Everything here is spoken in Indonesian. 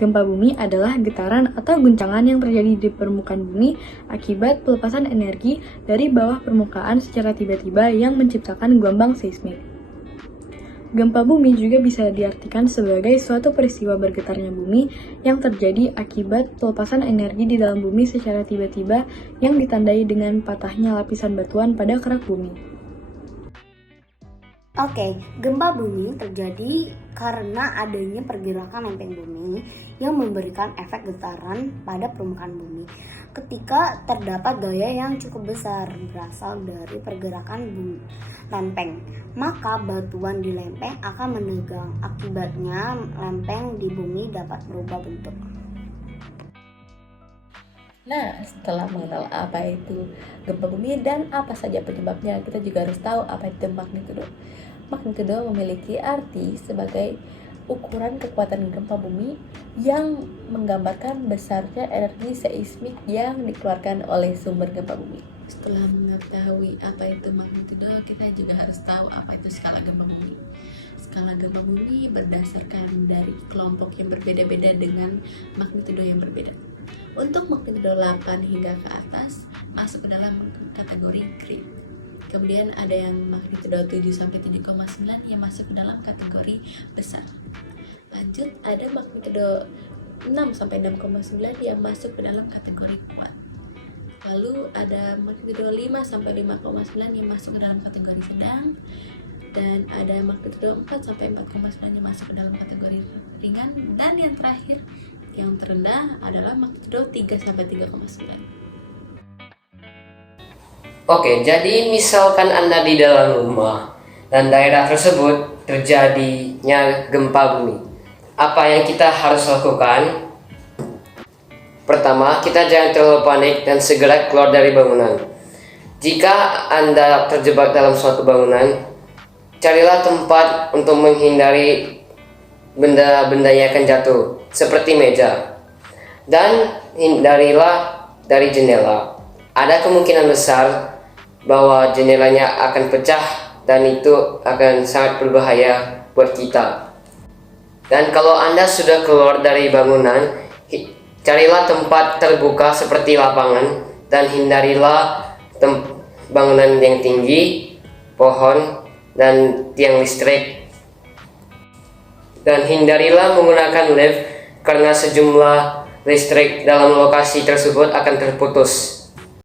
Gempa bumi adalah getaran atau guncangan yang terjadi di permukaan bumi akibat pelepasan energi dari bawah permukaan secara tiba-tiba yang menciptakan gelombang seismik. Gempa bumi juga bisa diartikan sebagai suatu peristiwa bergetarnya bumi yang terjadi akibat pelepasan energi di dalam bumi secara tiba-tiba yang ditandai dengan patahnya lapisan batuan pada kerak bumi. Oke, gempa bumi terjadi karena adanya pergerakan lempeng bumi yang memberikan efek getaran pada permukaan bumi. Ketika terdapat gaya yang cukup besar berasal dari pergerakan lempeng, maka batuan di lempeng akan menegang. Akibatnya, lempeng di bumi dapat berubah bentuk. Nah, setelah mengenal apa itu gempa bumi dan apa saja penyebabnya, kita juga harus tahu apa itu magnitudo. Magnitudo memiliki arti sebagai ukuran kekuatan gempa bumi yang menggambarkan besarnya energi seismik yang dikeluarkan oleh sumber gempa bumi. Setelah mengetahui apa itu magnitudo, kita juga harus tahu apa itu skala gempa bumi. Skala gempa bumi berdasarkan dari kelompok yang berbeda-beda dengan magnitudo yang berbeda. Untuk magnitudo 8 hingga ke atas masuk ke dalam kategori grade. Kemudian ada yang magnitudo 7 sampai 7,9 yang masuk ke dalam kategori besar. Lanjut ada magnitudo 6 sampai 6,9 yang masuk ke dalam kategori kuat. Lalu ada magnitudo 5 sampai 5,9 yang masuk ke dalam kategori sedang. Dan ada magnitudo 4 sampai 4,9 yang masuk ke dalam kategori ringan. Dan yang terakhir yang terendah adalah magnitudo 3 sampai 3,9. Oke, jadi misalkan Anda di dalam rumah dan daerah tersebut terjadinya gempa bumi. Apa yang kita harus lakukan? Pertama, kita jangan terlalu panik dan segera keluar dari bangunan. Jika Anda terjebak dalam suatu bangunan, carilah tempat untuk menghindari benda-benda yang akan jatuh, seperti meja. Dan hindarilah dari jendela. Ada kemungkinan besar bahwa jendelanya akan pecah dan itu akan sangat berbahaya buat kita. Dan kalau Anda sudah keluar dari bangunan, carilah tempat terbuka seperti lapangan dan hindarilah bangunan yang tinggi, pohon, dan tiang listrik. Dan hindarilah menggunakan lift karena sejumlah listrik dalam lokasi tersebut akan terputus.